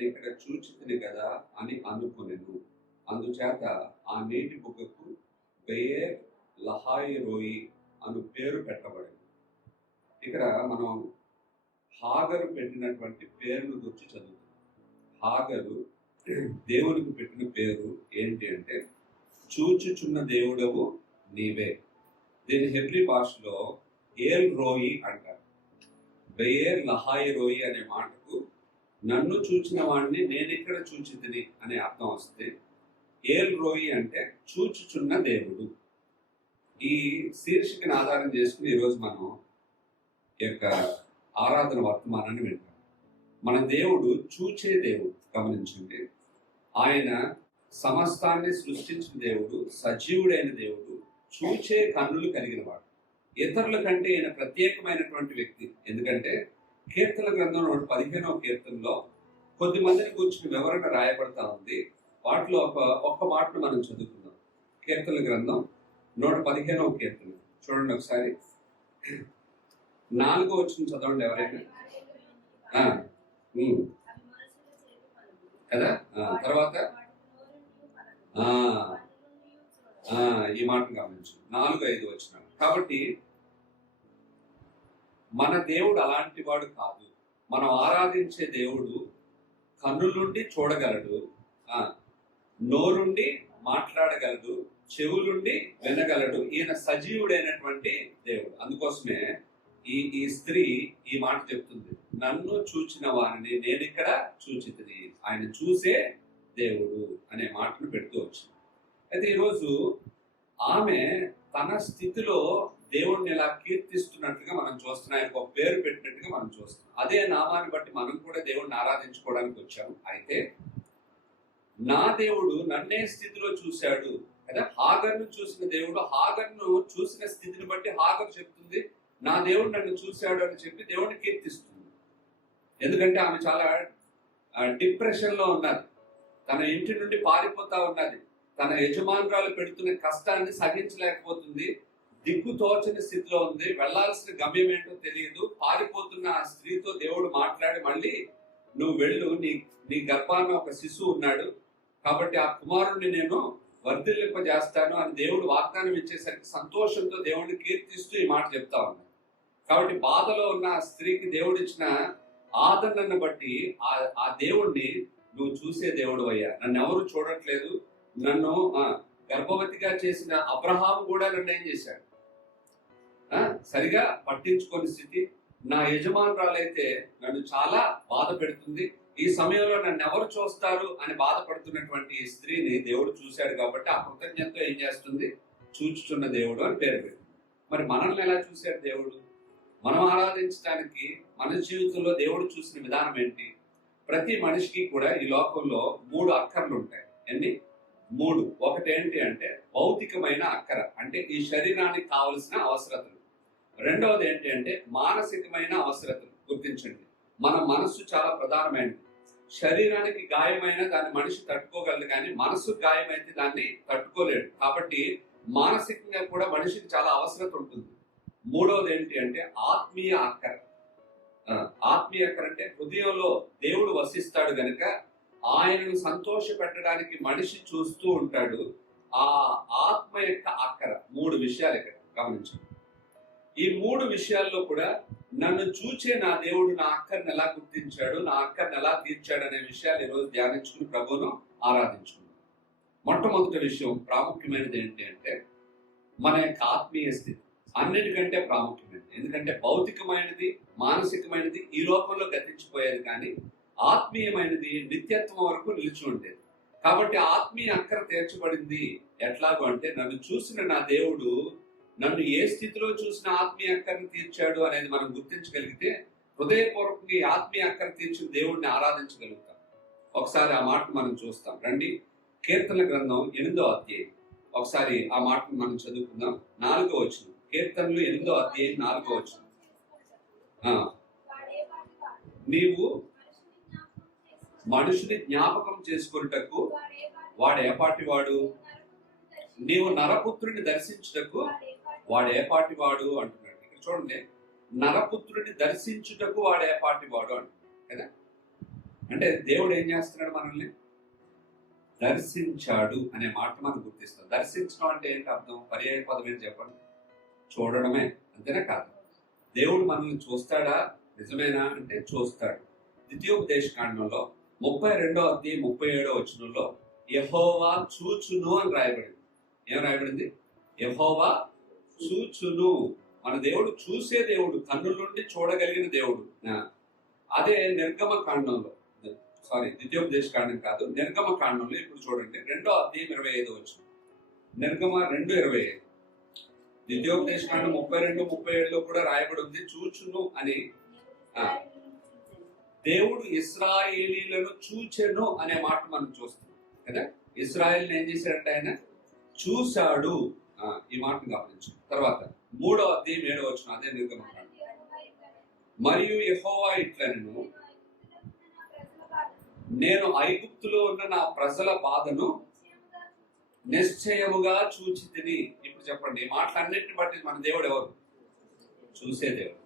నేను ఇక్కడ చూచితిని కదా అని అనుకునేను. అందుచేత ఆ నీటి బుగ్గకు బెయేర్ లహాయి రోయి అను పేరు పెట్టబడింది ఇక్కడ మనం హాగరు పెట్టినటువంటి పేరును గురించి చదువుతున్నాం. హాగరు దేవునికి పెట్టిన పేరు ఏంటి అంటే చూచుచున్న దేవుడవు నీవే. దీని హెబ్రి భాషలో ఏల్ రోయి అంటారు. బెయేర్ లహాయి రోయి అనే మాటకు నన్ను చూచిన వాడిని నేను ఇక్కడ చూచితిని అనే అర్థం వస్తే ఏల్ రోయి అంటే చూచుచున్న దేవుడు. ఈ శీర్షికను ఆధారం చేసుకుని ఈరోజు మనం ఈ యొక్క ఆరాధన వర్తమానాన్ని వింటాం. మన దేవుడు చూచే దేవుడు గమనించండి. ఆయన సమస్తాన్ని సృష్టించిన దేవుడు సజీవుడైన దేవుడు చూచే కన్నులు కలిగిన వాడు. ఇతరుల కంటే ఈయన ప్రత్యేకమైనటువంటి వ్యక్తి. ఎందుకంటే కీర్తన గ్రంథం నూట పదిహేనవ కీర్తనలో కొద్ది మందిని కూర్చుని వివరణ రాయబడతా ఉంది. వాటిలో ఒక ఒక్క మాటను మనం చదువుకుందాం. కీర్తన గ్రంథం నూట పదిహేనవ కీర్తన. చూడండి ఒకసారి. నాలుగో వచ్చిన చదవండి ఎవరైనా. కదా? తర్వాత? ఈ మాటను గమనించు. నాలుగు ఐదు వచ్చిన కాబట్టి మన దేవుడు అలాంటి వాడు కాదు. మనం ఆరాధించే దేవుడు కన్నులుండి చూడగలడు. నోరుండి మాట్లాడగలడు. చెవులుండి వినగలడు. ఈయన సజీవుడైనటువంటి దేవుడు. అందుకోసమే ఈ ఈ స్త్రీ ఈ మాట చెప్తుంది. నన్ను చూచిన వారిని నేను ఇక్కడ చూచితిని. ఆయన చూసే దేవుడు అనే మాటను పెడుతూ వచ్చింది. అయితే ఈరోజు ఆమె తన స్థితిలో దేవుడిని ఇలా కీర్తిస్తున్నట్టుగా మనం చూస్తున్నాం ఆయనకు ఒక పేరు పెట్టినట్టుగా మనం చూస్తున్నాం. అదే నామాన్ని బట్టి మనం కూడా దేవుడిని ఆరాధించుకోవడానికి వచ్చాము. అయితే నా దేవుడు నన్నే స్థితిలో చూశాడు. కదా? హాగర్ను చూసిన దేవుడు హాగర్ను చూసిన స్థితిని బట్టి హాగర్ చెప్తుంది నా దేవుడు నన్ను చూశాడు అని చెప్పి దేవుడిని కీర్తిస్తుంది. ఎందుకంటే ఆమె చాలా డిప్రెషన్లో ఉన్నది. తన ఇంటి నుండి పారిపోతా ఉన్నది. తన యజమానురాలు పెడుతున్న కష్టాన్ని సహించలేకపోతుంది. దిక్కు తోచని స్థితిలో ఉంది. వెళ్ళాల్సిన గమ్యం ఏంటో తెలియదు పారిపోతున్న ఆ స్త్రీతో దేవుడు మాట్లాడి మళ్ళీ నువ్వు వెళ్ళు. నీ నీ గర్భాన ఒక శిశువు ఉన్నాడు. కాబట్టి ఆ కుమారుణ్ణి నేను వర్ధిల్లింపజేస్తాను అని దేవుడు వాగ్దానం ఇచ్చేసరికి సంతోషంతో దేవుడిని కీర్తిస్తూ ఈ మాట చెప్తా ఉన్నాడు. కాబట్టి బాధలో ఉన్న ఆ స్త్రీకి దేవుడు ఇచ్చిన ఆదరణను బట్టి ఆ ఆ దేవుణ్ణి నువ్వు చూసే దేవుడు అయ్యా. నన్ను ఎవరు చూడట్లేదు. నన్ను ఆ, గర్భవతిగా చేసిన అబ్రహాం కూడా నన్ను ఏం చేశాడు? సరిగా పట్టించుకోని స్థితి. నా యజమానురాలైతే నన్ను చాలా బాధ పెడుతుంది. ఈ సమయంలో నన్ను ఎవరు చూస్తారు అని బాధపడుతున్నటువంటి ఈ స్త్రీని దేవుడు చూశాడు కాబట్టి ఆ కృతజ్ఞతతో ఏం చేస్తుంది? చూచుచున్న దేవుడు అని పేరు పెడుతుంది. మరి మనల్ని ఎలా చూశాడు దేవుడు? మనం ఆరాధించడానికి మన జీవితంలో దేవుడు చూసిన విధానం ఏంటి? ప్రతి మనిషికి కూడా ఈ లోకంలో మూడు అక్కర్లు ఉంటాయి. ఎన్ని? మూడు. ఒకటి ఏంటి అంటే భౌతికమైన అక్కర అంటే ఈ శరీరానికి కావలసిన అవసరతలు. రెండవది ఏంటి అంటే మానసికమైన అవసరతలు గుర్తించండి. మన మనస్సు చాలా ప్రధానమైనది. శరీరానికి గాయమైన దాన్ని మనిషి తట్టుకోగలదు కానీ మనసు గాయమైతే దాన్ని తట్టుకోలేడు. కాబట్టి మానసికంగా కూడా మనిషికి చాలా అవసరత ఉంటుంది. మూడవది ఏంటి అంటే ఆత్మీయ అక్కర. ఆత్మీయ అక్కర అంటే హృదయంలో దేవుడు వసిస్తాడు గనుక ఆయనను సంతోష పెట్టడానికి మనిషి చూస్తూ ఉంటాడు. ఆ ఆత్మ యొక్క అక్కర. మూడు విషయాలు ఇక్కడ గమనించండి. ఈ మూడు విషయాల్లో కూడా నన్ను చూచే నా దేవుడు నా అక్కర్ని ఎలా గుర్తించాడు నా అక్కర్ని ఎలా తీర్చాడు అనే విషయాలు ఈరోజు ధ్యానించుకుని ప్రభువును ఆరాధించుకున్నాం. మొట్టమొదటి విషయం ప్రాముఖ్యమైనది ఏంటి అంటే మన యొక్క ఆత్మీయ స్థితి. అన్నిటికంటే ప్రాముఖ్యమైనది. ఎందుకంటే భౌతికమైనది మానసికమైనది ఈ లోకంలో గతించిపోయేది కానీ ఆత్మీయమైనది నిత్యత్వం వరకు నిలిచి ఉండేది. కాబట్టి ఆత్మీయ అక్కర తీర్చబడింది ఎట్లాగో అంటే నన్ను చూసిన నా దేవుడు నన్ను ఏ స్థితిలో చూసిన ఆత్మీయ అక్కర్ని తీర్చాడు అనేది మనం గుర్తించగలిగితే హృదయపూర్వకంగా ఈ ఆత్మీయ అక్కర తీర్చిన దేవుడిని ఆరాధించగలుగుతాం. ఒకసారి ఆ మాట మనం చూస్తాం. రండి. కీర్తన గ్రంథం ఎనిమిదో అధ్యాయం. ఒకసారి ఆ మాటను మనం చదువుకుందాం. నాలుగో వచ్చిన కీర్తనలు ఎనిమిదో అధ్యాయం నాలుగో వచ్చిన నీవు మనుషుని జ్ఞాపకం చేసుకున్నటకు వాడు ఏపాటి వాడు నీవు నరపుత్రుని దర్శించుటకు వాడు ఏ పార్టీ వాడు అంటున్నాడు. ఇక్కడ చూడండి నరపుత్రుడిని దర్శించుటకు వాడు ఏ వాడు అంటున్నాడు కదా? అంటే దేవుడు ఏం చేస్తున్నాడు మనల్ని? దర్శించాడు అనే మాట మనం గుర్తిస్తాం దర్శించడం అంటే ఏంటి అర్థం? పర్యాయ పదం ఏంటి చెప్పండి? చూడడమే అంతేనా కాదు? దేవుడు మనల్ని చూస్తాడా? నిజమేనా అంటే చూస్తాడు. ద్వితీయోపదేశ కాండంలో ముప్పై రెండో అధ్యాయం ముప్పై ఏడో వచనంలో యహోవా చూచును అని రాయబడింది. ఏం రాయబడింది? యహోవా చూచును. మన దేవుడు చూసే దేవుడు కన్నుల నుండి చూడగలిగిన దేవుడు. అదే నిర్గమ కాండంలో. సారీ ద్వితీయోపదేశ కాండం కాదు నిర్గమ కాండంలో ఇప్పుడు చూడండి. రెండో అధ్యాయం ఇరవై ఐదు వచ్చు నిర్గమ రెండు ఇరవై ఐదు. ద్వితీయోపదేశ కాండం ముప్పై రెండు ముప్పై ఏడులో కూడా రాయబడి ఉంది చూచును అని. ఆ. దేవుడు ఇస్రాయేలీలను చూచెను అనే మాట మనం చూస్తున్నాం కదా? ఇస్రాయేల్ ఏం చేశాడంటే ఆయన? చూశాడు. ఈ మాటను గమనించు తర్వాత మూడో అధ్యాయం ఏడవ వచ్చిన అదే నిర్గమకాండ మరియు యహోవా ఇట్లను నేను ఐగుప్తులో ఉన్న నా ప్రజల బాధను నిశ్చయముగా చూచి తిని ఇప్పుడు చెప్పండి ఈ మాటలన్నింటిని బట్టి మన దేవుడు ఎవరు? చూసే దేవుడు.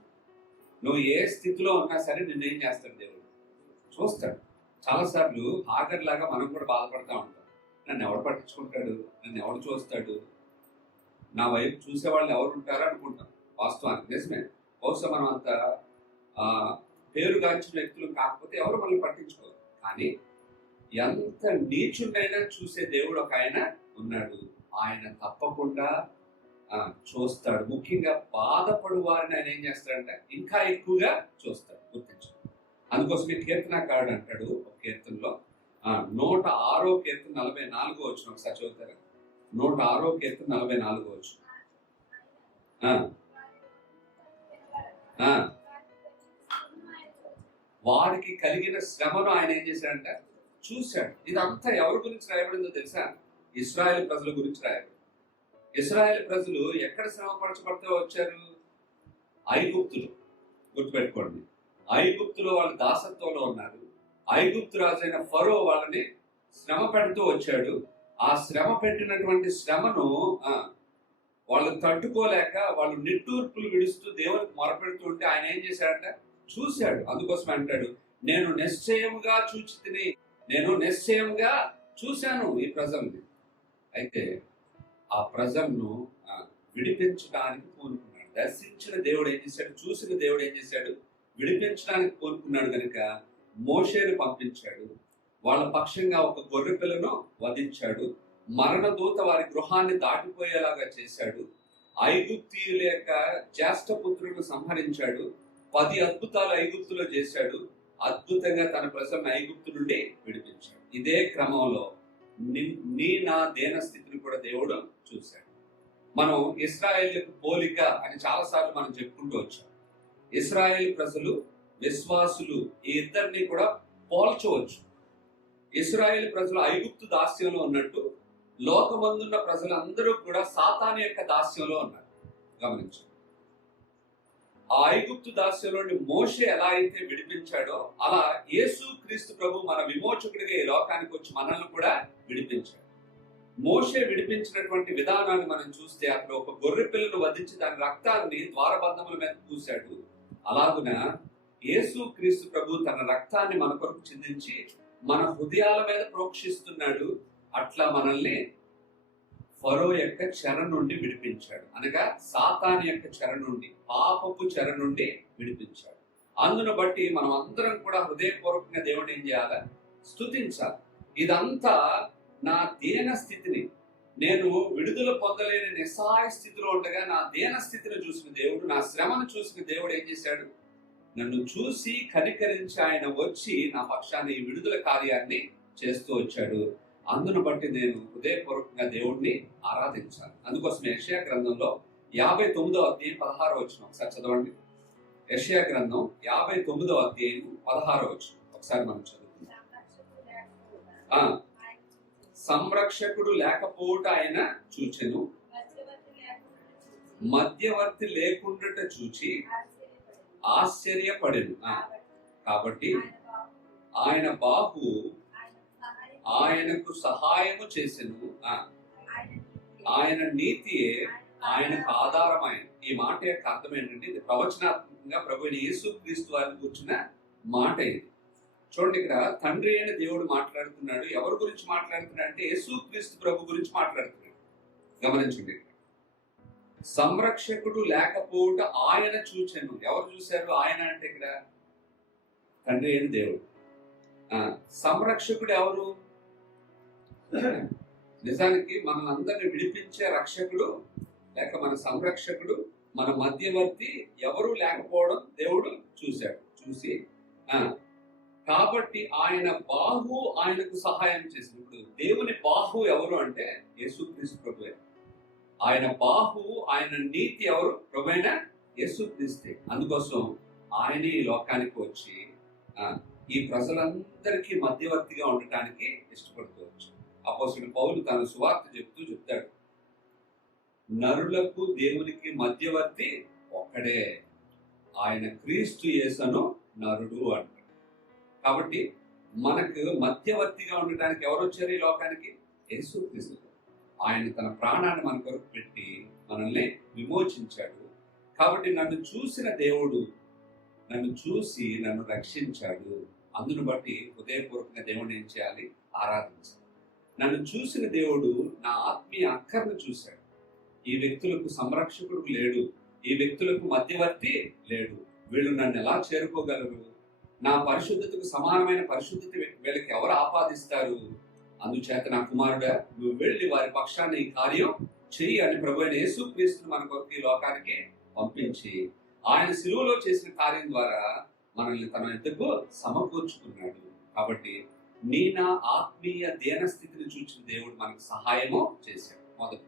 నువ్వు ఏ స్థితిలో ఉన్నా సరే నిన్ను ఏం చేస్తాడు దేవుడు? చూస్తాడు. చాలాసార్లు ఆఖరిలాగా మనం కూడా బాధపడతా ఉంటాం. నన్ను ఎవడు పట్టించుకుంటాడు? నన్ను ఎవడు చూస్తాడు? నా వైపు చూసే వాళ్ళు ఎవరు ఉంటారు అనుకుంటాం. వాస్తవానికి. నిజమే. బహుశా మనం అంత పేరుగాంచిన వ్యక్తులు కాకపోతే ఎవరు మనల్ని పట్టించుకోరు. కానీ ఎంత నీచుడైనా చూసే దేవుడు ఒక ఆయన ఉన్నాడు. ఆయన తప్పకుండా చూస్తాడు. ముఖ్యంగా బాధపడు వారిని ఆయన ఏం చేస్తాడంటే? ఇంకా ఎక్కువగా చూస్తాడు. గుర్తించాడు. అందుకోసమే కీర్తనకారుడు అంటాడు ఒక కీర్తనలో. నూట ఆరో కీర్తన నలభై నాలుగో వచ్చిన ఒకసారి చదువుతారు? నూట ఆరో కీర్తన నలభై నాలుగు వచ్చు ఆ, కలిగిన శ్రమను ఆయన ఏం చేశాడంట? చూశాడు. ఇదంతా ఎవరి గురించి రాయబడిందో తెలుసా? ఇస్రాయల్ ప్రజల గురించి రాయబడింది. ఇస్రాయల్ ప్రజలు ఎక్కడ శ్రమపరచబడితే వచ్చారు? ఐగుప్తులు. గుర్తుపెట్టుకోండి. ఐగుప్తులో వాళ్ళు దాసత్వంలో ఉన్నారు. ఐగుప్తు రాజైన ఫరో వాళ్ళని శ్రమ పెడుతూ వచ్చాడు. ఆ శ్రమ పెట్టినటువంటి శ్రమను వాళ్ళు తట్టుకోలేక వాళ్ళు నిట్టూర్పులు విడుస్తూ దేవునికి మొరపెడుతూ ఉంటే ఆయన ఏం చేశాడంట? చూశాడు. అందుకోసం అంటాడు నేను నిశ్చయముగా చూచి తిని నేను నిశ్చయముగా చూశాను ఈ ప్రజల్ని. అయితే ఆ ప్రజలను విడిపించడానికి కోరుకున్నాడు. దర్శించిన దేవుడు ఏం చేశాడు? చూసిన దేవుడు ఏం చేశాడు? విడిపించడానికి కోరుకున్నాడు కనుక మోషేను పంపించాడు. వాళ్ళ పక్షంగా ఒక గొర్రె పిల్లను వధించాడు. మరణ దూత వారి గృహాన్ని దాటిపోయేలాగా చేశాడు. ఐగుప్తీయుల యొక్క జ్యేష్ఠపుత్రులను సంహరించాడు. పది అద్భుతాలు ఐగుప్తులో చేశాడు. అద్భుతంగా తన ప్రజలను ఐగుప్తు నుండి విడిపించాడు. ఇదే క్రమంలో నీ నా దేన స్థితిని కూడా దేవుడు చూశాడు. మనం ఇస్రాయేళ్ళకు పోలిక అని చాలాసార్లు మనం చెప్పుకుంటూ వచ్చాం. ఇస్రాయేల్ ప్రజలు విశ్వాసులు ఈ ఇద్దరిని కూడా పోల్చవచ్చు. ఇస్రాయేల్ ప్రజలు ఐగుప్తు దాస్యంలో ఉన్నట్టు లోకమందున్న ప్రజలందరూ కూడా సాతాన్ యొక్క దాస్యంలో ఉన్నారు. గమనించు ఆ ఐగుప్తు దాస్యంలోని మోషే ఎలా అయితే విడిపించాడో అలా యేసు క్రీస్తు ప్రభు మన విమోచకుడిగా ఈ లోకానికి వచ్చి మనల్ని కూడా విడిపించాడు. మోషే విడిపించినటువంటి విధానాన్ని మనం చూస్తే అక్కడ ఒక గొర్రె పిల్లను వధించి దాని రక్తాన్ని ద్వారబంధముల మీద పూశాడు. అలాగున యేసు క్రీస్తు ప్రభు తన రక్తాన్ని మన కొరకు చిందించి మన హృదయాల మీద ప్రోక్షిస్తున్నాడు అట్లా మనల్ని ఫరో యొక్క చెర నుండి విడిపించాడు. అనగా సాతాన్ యొక్క చెర నుండి పాపపు చెర నుండి విడిపించాడు. అందును బట్టి మనం అందరం కూడా హృదయపూర్వకంగా దేవుడు ఏం చేయాలి? స్థుతించాలి ఇదంతా నా దీన స్థితిని నేను విడుదల పొందలేని నిస్సహాయ స్థితిలో ఉండగా నా దీన స్థితిని చూసిన దేవుడు నా శ్రమను చూసిన దేవుడు ఏం చేశాడు? నన్ను చూసి కనికరించి ఆయన వచ్చి నా పక్షాన్ని ఈ విడుదల కార్యాన్ని చేస్తూ వచ్చాడు. అందును బట్టి నేను హృదయపూర్వకంగా దేవుణ్ణి ఆరాధించాను. అందుకోసం యషయా గ్రంథంలో యాభై తొమ్మిదో అధ్యాయం పదహారో వచ్చిన ఒకసారి చదవండి. యషయా గ్రంథం యాభై తొమ్మిదో అధ్యాయం పదహారో వచ్చిన ఒకసారి మనం చదువుకుందాం. ఆ, సంరక్షకుడు లేకపోవుట ఆయన చూచెను. మధ్యవర్తి లేకుండా చూచి ఆశ్చర్యపడెను. కాబట్టి ఆయన బాహు ఆయనకు సహాయము చేసెను. ఆయన నీతియే. ఆయనకు ఆధారమైన ఈ మాట యొక్క అర్థం ఏంటంటే ఇది ప్రవచనాత్మకంగా ప్రభు అయిన యేసు క్రీస్తు వారిని కూర్చున్న మాట ఇది. చూడండి ఇక్కడ తండ్రి అయిన దేవుడు మాట్లాడుతున్నాడు. ఎవరి గురించి మాట్లాడుతున్నాడు అంటే యేసు క్రీస్తు ప్రభు గురించి మాట్లాడుతున్నాడు. గమనించండి. సంరక్షకుడు లేకపోవుట ఆయన చూచాను. ఎవరు చూశారు ఆయన అంటే ఇక్కడ? తండ్రి అయిన దేవుడు. సంరక్షకుడు ఎవరు? నిజానికి మనం అందరిని విడిపించే రక్షకుడు లేక మన సంరక్షకుడు మన మధ్యవర్తి ఎవరు లేకపోవడం దేవుడు చూశాడు చూసి కాబట్టి ఆయన బాహు ఆయనకు సహాయం చేసినప్పుడు దేవుని బాహు ఎవరు అంటే యేసుక్రీస్తు ప్రభువే. ఆయన బాహు ఆయన నీతి ఎవరు? ప్రభుైన యేసుక్రీస్తే. అందుకోసం ఆయనే ఈ లోకానికి వచ్చి ఈ ప్రజలందరికీ మధ్యవర్తిగా ఉండటానికి ఇష్టపడుతూ వచ్చాడు. అపోసిన పౌలు తన సువార్త చెప్తూ చెప్తాడు నరులకు దేవునికి మధ్యవర్తి ఒక్కడే. ఆయన క్రీస్తు యేసను నరుడు అంటాడు. కాబట్టి మనకు మధ్యవర్తిగా ఉండటానికి ఎవరు వచ్చారు ఈ లోకానికి? యేసు క్రీస్తు ఆయన తన ప్రాణాన్ని మన కొరకు పెట్టి మనల్ని విమోచించాడు. కాబట్టి నన్ను చూసిన దేవుడు నన్ను చూసి నన్ను రక్షించాడు. అందును బట్టి హృదయపూర్వకంగా దేవుడిని ఏం చేయాలి? ఆరాధించాలి. నన్ను చూసిన దేవుడు నా ఆత్మీయ అక్కర్ను చూశాడు. ఈ వ్యక్తులకు సంరక్షకుడు లేడు. ఈ వ్యక్తులకు మధ్యవర్తి లేడు. వీళ్ళు నన్ను ఎలా చేరుకోగలరు? నా పరిశుద్ధతకు సమానమైన పరిశుద్ధత వీళ్ళకి ఎవరు ఆపాదిస్తారు? అందుచేత నా కుమారుడా నువ్వు వెళ్ళి వారి పక్షాన్ని ఈ కార్యం చెయ్యి అని ప్రభు అయిన యేసుక్రీస్తును మన కొరకు ఈ లోకానికి పంపించి ఆయన సిలువలో చేసిన కార్యం ద్వారా మనల్ని తన ఎద్దకు సమకూర్చుకున్నాడు. కాబట్టి నీ నా ఆత్మీయ దేన స్థితిని చూచిన దేవుడు మనకు సహాయము చేశాడు. మొదటి.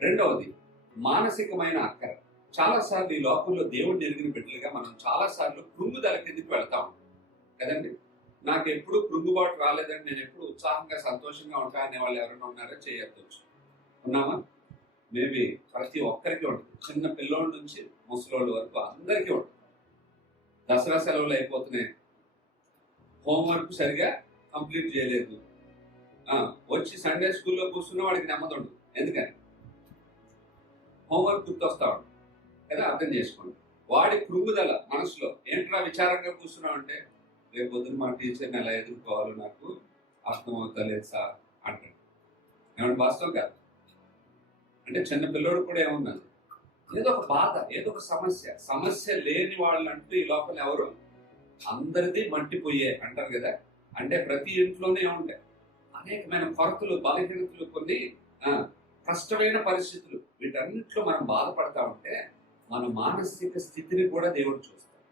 రెండవది మానసికమైన అక్కర. చాలా సార్లు ఈ లోకంలో దేవుడిని ఎరిగిన బిడ్డలుగా మనం చాలా సార్లు కృంగుదల కిందకి వెళ్తాం. కదండి? నాకు ఎప్పుడు కృంగుబాటు రాలేదని నేను ఎప్పుడు ఉత్సాహంగా సంతోషంగా ఉంటా అనే వాళ్ళు ఎవరైనా ఉన్నారో? చేయొచ్చు ఉన్నామా? మేబీ ప్రతి ఒక్కరికి ఉంటుంది. చిన్న పిల్లోడి నుంచి ముసలోళ్ళ వరకు అందరికీ ఉంటుంది. దసరా సెలవులు అయిపోతున్నాయి. హోంవర్క్ సరిగా కంప్లీట్ చేయలేదు. వచ్చి సండే స్కూల్లో కూర్చున్న వాడికి నెమ్మది ఉండదు. ఎందుకని? హోంవర్క్ గుర్తొస్తాడు కదా అర్థం చేసుకోండి. వాడి కృంగుదల మనసులో ఏంట్రా విచారంగా కూర్చున్నావు అంటే రేపు పొద్దున మా టీచర్ని ఎలా ఎదుర్కోవాలో నాకు అర్థమవుతలేదు సార్ అంటాడు. ఏమన్నా వాస్తవం కాదు. అంటే చిన్న పిల్లోడు కూడా ఏమున్నది ఏదో ఒక బాధ ఏదో ఒక సమస్య. సమస్య లేని వాళ్ళు అంటూ ఈ లోపల ఎవరు? అందరిది మట్టిపోయే అంటారు కదా. అంటే ప్రతి ఇంట్లోనే ఉంటాయి అనేకమైన కొరతలు బలహీనతలు కొన్ని కష్టమైన పరిస్థితులు. వీటన్నిటిలో మనం బాధపడతా ఉంటే మన మానసిక స్థితిని కూడా దేవుడు చూస్తాడు.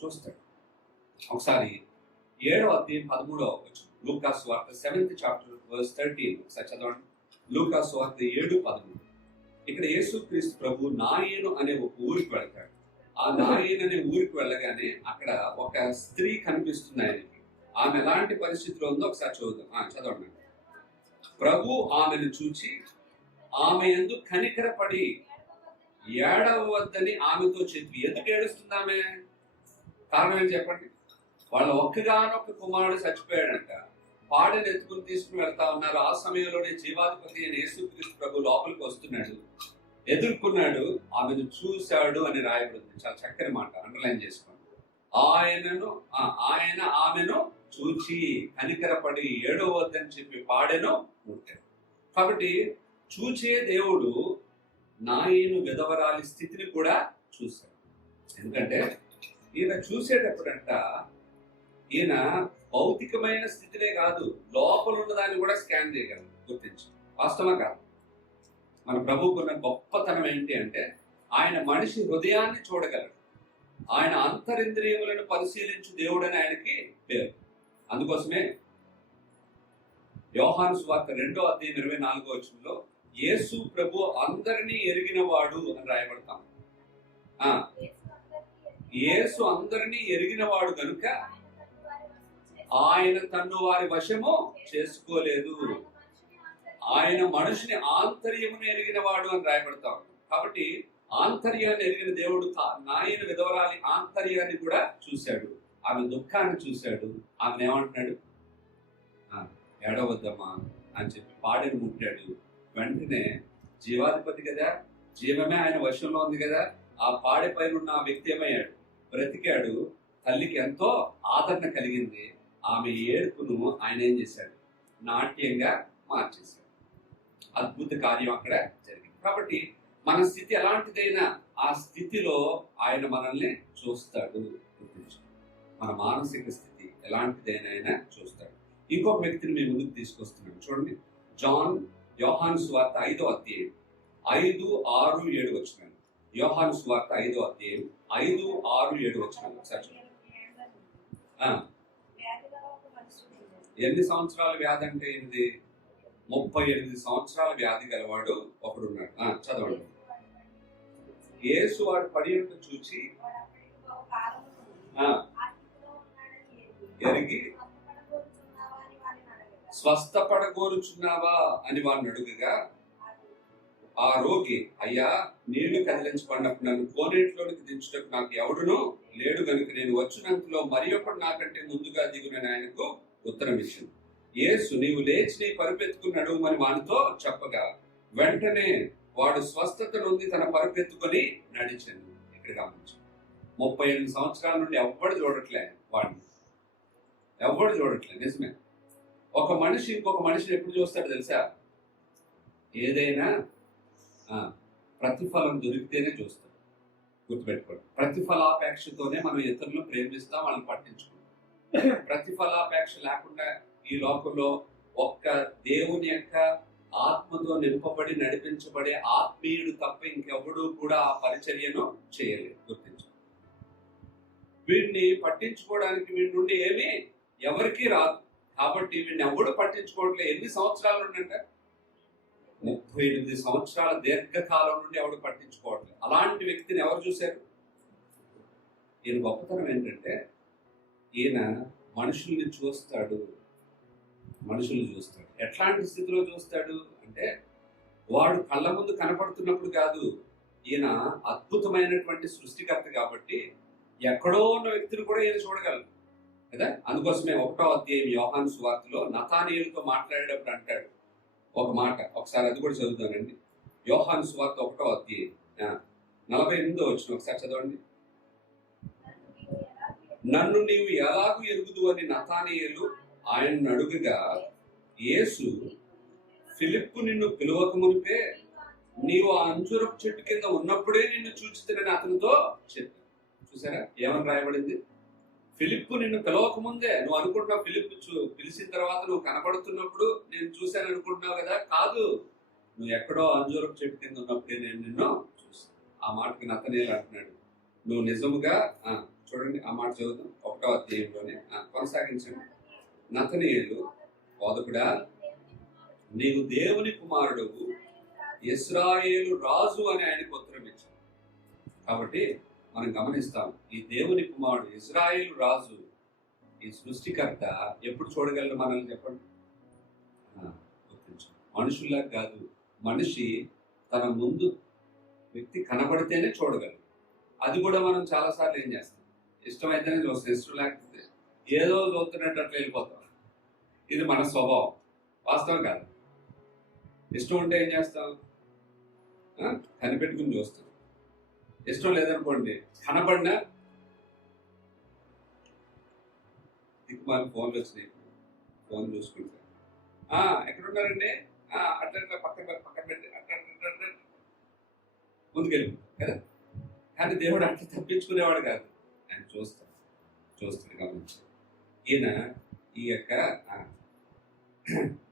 చూస్తాడు. ఒకసారి ఏడవ అధ్యాయం పదమూడవ వచ్చిన లూకాస్ వార్త సెవెంత్ చాప్టర్ వర్స్ థర్టీన్ ఒకసారి చదవండి. లూకాస్ వార్త ఏడు పదమూడు. ఇక్కడ యేసుక్రీస్తు ప్రభు నాయను అనే ఒక ఊరికి వెళ్తాడు. ఆ నాయన్ అనే ఊరికి వెళ్ళగానే అక్కడ ఒక స్త్రీ కనిపిస్తుంది ఆయనకి. ఆమె ఎలాంటి పరిస్థితిలో ఉందో ఒకసారి చూద్దాం. చదవండి. ప్రభు ఆమెను చూచి ఆమె ఎందు కనికరపడి ఏడవద్దని ఆమెతో చెప్పి. ఎందుకు ఏడుస్తుంది ఆమె? కారణం ఏం చెప్పండి. వాళ్ళ ఒక్కగానొక్క కుమారుడు చచ్చిపోయాడంట. పాడని ఎత్తుకుని తీసుకుని వెళ్తా ఉన్నారు. ఆ సమయంలోనే జీవాధిపతి అయిన యేసుక్రీస్తు ప్రభు లోపలికి వస్తున్నాడు. ఎదుర్కొన్నాడు. ఆమెను చూశాడు అని రాయబడుతుంది చాలా చక్కని మాట. అండర్లైన్ చేసుకోండి. ఆయనను ఆ, ఆయన ఆమెను చూచి కనికరపడి ఏడవద్దని చెప్పి పాడెను ఉంటాడు కాబట్టి చూచే దేవుడు నాయను విధవరాలి స్థితిని కూడా చూశాడు. ఎందుకంటే ఈయన చూసేటప్పుడంట ఈయన భౌతికమైన స్థితినే కాదు లోపల ఉన్నదాన్ని కూడా స్కాన్ చేయగలరు గుర్తించి వాస్తవం కాదు మన ప్రభువుకున్న గొప్పతనం ఏంటి అంటే ఆయన మనిషి హృదయాన్ని చూడగలడు. ఆయన అంతరింద్రియములను పరిశీలించు దేవుడని ఆయనకి పేరు. అందుకోసమే యోహాను సువార్త రెండో అధ్యాయం ఇరవై నాలుగో వచనంలో యేసు ప్రభు అందరినీ ఎరిగిన వాడు అని రాయబడతాం. ఆ యేసు అందరినీ ఎరిగిన వాడు కనుక ఆయన తన్ను వారి వశము చేసుకోలేదు. ఆయన మనుషుని ఆంతర్యమును ఎరిగిన వాడు అని రాయబడతాం. కాబట్టి ఆంతర్యాన్ని ఎరిగిన దేవుడు నాయన విధవరాలి ఆంతర్యాన్ని కూడా చూశాడు. ఆమె దుఃఖాన్ని చూశాడు. ఆమెను ఏమంటున్నాడు? ఏడవద్దమ్మా అని చెప్పి పాడిని ముట్టాడు. వెంటనే జీవాధిపతి కదా జీవమే ఆయన వశంలో ఉంది కదా ఆ పాడె పైన ఉన్న ఆ వ్యక్తి ఏమయ్యాడు? బ్రతికాడు. తల్లికి ఎంతో ఆదరణ కలిగింది. ఆమె ఏడుపును ఆయన ఏం చేశాడు? నాట్యంగా మార్చేశాడు. అద్భుత కార్యం అక్కడ జరిగింది. కాబట్టి మన స్థితి ఎలాంటిదైనా ఆ స్థితిలో ఆయన మనల్ని చూస్తాడు గుర్తించు మన మానసిక స్థితి ఎలాంటిదైనా ఆయన చూస్తాడు. ఇంకొక వ్యక్తిని మీ ముందుకు తీసుకొస్తున్నాడు చూడండి. జాన్ యోహాను సువార్త ఐదో అధ్యాయం ఐదు ఆరు ఏడు వచ్చినాను యోహాను సువార్త ఐదో అధ్యాయం ఐదు ఆరు ఏడు వచ్చినాను ఒకసారి చూడండి. ఎన్ని సంవత్సరాల వ్యాధి అంటే ఏంది? ముప్పై ఎనిమిది సంవత్సరాల వ్యాధి గలవాడు ఒకడున్నాడు. ఆ, చదవండి. యేసు వాడు పడి చూచి ఆ, ఎరిగి స్వస్థపడగోరుచున్నావా అని వాడిని అడుగుగా ఆ రోగి అయ్యా నీళ్ళు కదిలించబడినప్పుడు నన్ను కోనేటిలోనికి దించుటకు నాకు ఎవడునో లేడు గనుక నేను వచ్చినంతలో మరి ఒకటి నాకంటే ముందుగా దిగునని ఆయనకు ఉత్తరం ఇచ్చింది. యేసు నీవు లేచి నీ పరుపెత్తుకుని అని వానితో చెప్పగా వెంటనే వాడు స్వస్థత నుండి తన పరుపెత్తుకొని నడిచాను. ఇక్కడ గమనించు. ముప్పై ఎనిమిది సంవత్సరాల నుండి ఎవ్వడు చూడట్లే వాడిని. ఎవ్వడు చూడట్లే నిజమే. ఒక మనిషి ఇంకొక మనిషిని ఎప్పుడు చూస్తాడు తెలుసా? ఏదైనా ప్రతిఫలం దొరికితేనే చూస్తాడు. గుర్తుపెట్టుకోండి. ప్రతిఫలాపేక్షతోనే మనం ఇతరులను ప్రేమిస్తాం వాళ్ళని పట్టించుకుంటాం ప్రతిఫలాపేక్ష లేకుండా ఈ లోకంలో ఒక్క దేవుని యొక్క ఆత్మతో నింపబడి నడిపించబడే ఆత్మీయుడు తప్ప ఇంకెవడూ కూడా ఆ పరిచర్యను చేయలేదు. గుర్తించు వీడిని పట్టించుకోవడానికి వీడి నుండి ఏమీ ఎవరికీ రాదు. కాబట్టి వీడిని ఎవడు పట్టించుకోవట్లేదు ఎన్ని సంవత్సరాలు ఉండంటే? ముప్పై ఎనిమిది సంవత్సరాల దీర్ఘకాలం నుండి ఎవడు పట్టించుకోవట్లేదు అలాంటి వ్యక్తిని ఎవరు చూశారు? ఈయన గొప్పతనం ఏంటంటే ఈయన మనుషుల్ని చూస్తాడు. మనుషుల్ని చూస్తాడు. ఎట్లాంటి స్థితిలో చూస్తాడు అంటే వాడు కళ్ళ ముందు కనపడుతున్నప్పుడు కాదు ఈయన అద్భుతమైనటువంటి సృష్టికర్త కాబట్టి ఎక్కడో ఉన్న వ్యక్తిని కూడా ఈయన చూడగలరు కదా? అందుకోసమే ఒకటో అధ్యాయం యోహాన్ సువార్తలో నతానీయులతో మాట్లాడేటప్పుడు అంటాడు. ఒక మాట ఒకసారి అది కూడా చదువుతానండి యోహాన్ సువార్త ఒకటో అధ్యాయం. నలభై ఎనిమిదో వచ్చిన ఒకసారి చదవండి. నన్ను నీవు ఎలాగూ ఎరుగుదు అని నతానీయులు ఆయన అడుగుగా యేసు ఫిలిప్పు నిన్ను పిలువక మునిపే నీవు ఆ అంజురపు చెట్టు కింద ఉన్నప్పుడే నిన్ను చూచితేనని అతనితో చెప్పాను. చూసారా ఏమని రాయబడింది? ఫిలిప్పు నిన్ను పిలవక ముందే నువ్వు అనుకుంటున్నావు ఫిలిప్ చూ- పిలిచిన తర్వాత నువ్వు కనపడుతున్నప్పుడు నేను చూశాను అనుకుంటున్నావు కదా? కాదు నువ్వు ఎక్కడో అంజూరపు చెట్టు కింద ఉన్నప్పుడే నేను నిన్ను చూసాను ఆ మాటకి నతనేలు అంటున్నాడు. నువ్వు నిజముగా చూడండి ఆ మాట చదువుతాం. ఒకటో అధ్యాయంలోనే కొనసాగించండి. నతనీయులు బోధకుడా నీవు దేవుని కుమారుడు ఇస్రాయేలు రాజు అని ఆయనకు ఉత్తరం ఇచ్చాం కాబట్టి మనం గమనిస్తాం ఈ దేవుని కుమారుడు ఇజ్రాయేలు రాజు ఈ సృష్టికర్త ఎప్పుడు చూడగలరు మనల్ని చెప్పండి? ఆ, గుర్తించు మనుషుల్లా కాదు మనిషి తన ముందు వ్యక్తి కనబడితేనే చూడగలరు అది కూడా మనం చాలాసార్లు ఏం చేస్తాం? ఇష్టమైతేనే చూస్తాం. ఇష్టం లేకపోతే ఏదో చూస్తున్నట్టు అట్లా వెళ్ళిపోతాం. ఇది మన స్వభావం. వాస్తవం కాదు. ఇష్టం ఉంటే ఏం చేస్తాం? ఆ, కనిపెట్టుకుని చూస్తాం. ఇష్టం లేదనుకోండి కనపడినా దిక్కుమాలి ఫోన్లు వచ్చినాయి. ఫోన్ చూసుకుంటా. ఆ, ఎక్కడ అట్లా పక్కన పెట్టి- పక్కన పెట్టి అట్లా ముందుకెళ్ళి. కదా? కానీ దేవుడు అట్లా తప్పించుకునేవాడు కాదు. ఆయన చూస్తాడు. చూస్తాడు గమనించి. ఈయన ఈ యొక్క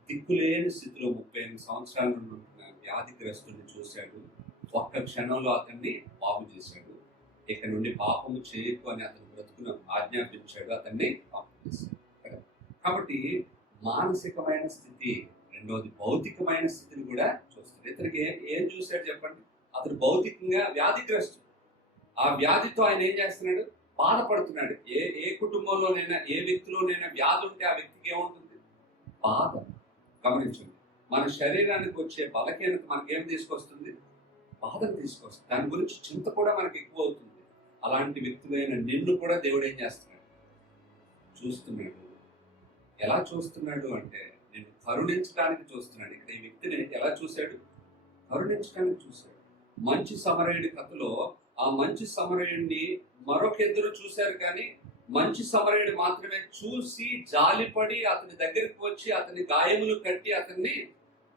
దిక్కులేని స్థితిలో ముప్పై ఎనిమిది సంవత్సరాల నుండి వ్యాధిగ్రస్తుని చూశాడు. ఒక్క క్షణంలో అతన్ని బాగు చేశాడు. ఇక నుండి పాపము చేయకు అని అతను బ్రతుకును ఆజ్ఞాపించాడు. అతన్ని పాపం చేశాడు. కాబట్టి మానసికమైన స్థితి రెండవది భౌతికమైన స్థితిని కూడా చూస్తాడు. ఇతనికి ఏం ఏం చూశాడు చెప్పండి? అతను భౌతికంగా వ్యాధిగ్రస్తుడు. ఆ వ్యాధితో ఆయన ఏం చేస్తున్నాడు? బాధపడుతున్నాడు. ఏ ఏ కుటుంబంలోనైనా ఏ వ్యక్తిలోనైనా వ్యాధి ఉంటే ఆ వ్యక్తికి ఏముంటుంది? బాధ. గమనించండి. మన శరీరానికి వచ్చే బలహీనత మనకేం తీసుకొస్తుంది? బాధను తీసుకొస్తుంది. దాని గురించి చింత కూడా మనకి ఎక్కువ అవుతుంది. అలాంటి వ్యక్తులైన నిన్ను కూడా దేవుడు ఏం చేస్తున్నాడు? చూస్తున్నాడు. ఎలా చూస్తున్నాడు అంటే నేను కరుణించడానికి చూస్తున్నాడు. ఇక్కడ ఈ వ్యక్తిని ఎలా చూశాడు? కరుణించడానికి చూశాడు. మంచి సమరయుడి కథలో ఆ మంచి సమరయుడిని మరొక ఇద్దరు చూశారు కానీ మంచి సమరయుడు మాత్రమే చూసి జాలిపడి అతని దగ్గరికి వచ్చి అతని గాయములు కట్టి అతన్ని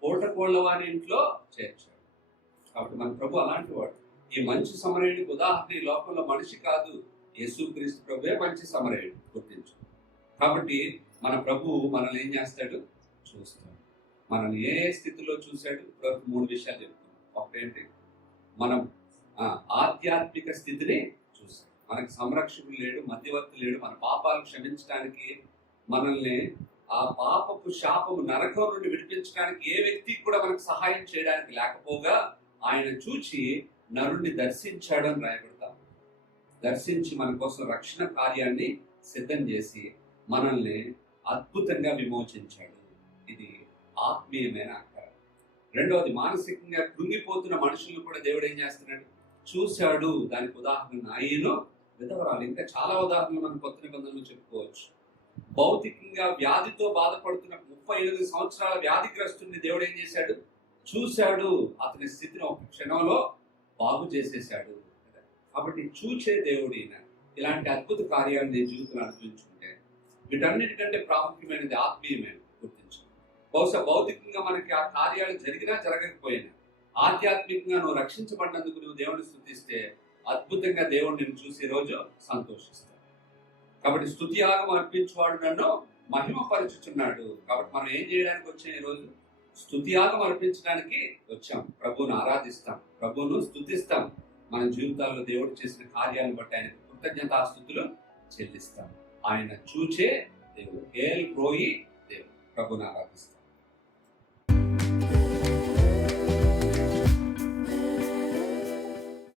పూటకోళ్ళ వారి ఇంట్లో చేర్చాడు. కాబట్టి మన ప్రభు అలాంటి వాడు. ఈ మంచి సమరయుడికి ఉదాహరణ ఈ లోకంలో మనిషి కాదు. యేసుక్రీస్తు ప్రభువే మంచి సమరయుడు గుర్తించు. కాబట్టి మన ప్రభు మనల్ని ఏం చేస్తాడు? చూస్తాడు. మనల్ని ఏ స్థితిలో చూశాడు? మూడు విషయాలు చెప్తున్నాం. ఒకటేంటి? మనం ఆధ్యాత్మిక స్థితిని చూశాడు మనకి సంరక్షకుడు లేడు మధ్యవర్తి లేడు మన పాపాలు క్షమించడానికి మనల్ని ఆ పాపపు శాపము నరకం నుండి విడిపించడానికి ఏ వ్యక్తికి కూడా మనకు సహాయం చేయడానికి లేకపోగా ఆయన చూచి నరుణ్ణి దర్శించాడు అని రాయబడతాం దర్శించి మన కోసం రక్షణ కార్యాన్ని సిద్ధం చేసి మనల్ని అద్భుతంగా విమోచించాడు. ఇది ఆత్మీయమైన ఆకారం రెండవది మానసికంగా కృంగిపోతున్న మనుషులను కూడా దేవుడు ఏం చేస్తున్నాడు? చూశాడు. దానికి ఉదాహరణ అయ్యను విధవరాలు. ఇంకా చాలా ఉదాహరణలు మనం కొత్త నిబంధనలు చెప్పుకోవచ్చు. భౌతికంగా వ్యాధితో బాధపడుతున్న ముప్పై ఎనిమిది సంవత్సరాల వ్యాధిగ్రస్తుని దేవుడు ఏం చేశాడు? చూశాడు. అతని స్థితిని ఒక క్షణంలో బాగు చేసేశాడు. కాబట్టి చూచే దేవుడైన ఇలాంటి అద్భుత కార్యాలు నీ జీవితంలో అనిపించుకుంటే వీటన్నిటికంటే ప్రాముఖ్యమైనది ఆత్మీయమైనది గుర్తించు బహుశా భౌతికంగా మనకి ఆ కార్యాలు జరిగినా జరగకపోయినా ఆధ్యాత్మికంగా నువ్వు రక్షించబడినందుకు నువ్వు దేవుని స్థుతిస్తే అద్భుతంగా దేవుడు నేను చూసే రోజు సంతోషిస్తాడు. కాబట్టి స్థుతి యాగం అర్పించేవాడు నన్ను మహిమపరచుచున్నాడు. కాబట్టి మనం ఏం చేయడానికి వచ్చాం ఈ రోజు? స్థుతి యాగం అర్పించడానికి వచ్చాం. ప్రభువును ఆరాధిస్తాం. ప్రభువును స్థుతిస్తాం. మన జీవితాల్లో దేవుడు చేసిన కార్యాలను బట్టి ఆయన కృతజ్ఞతాస్థుతులు చెల్లిస్తాం. ఆయన చూచే దేవుడు. ఏల్ రోయి దేవుడు. ప్రభుని ఆరాధిస్తాం.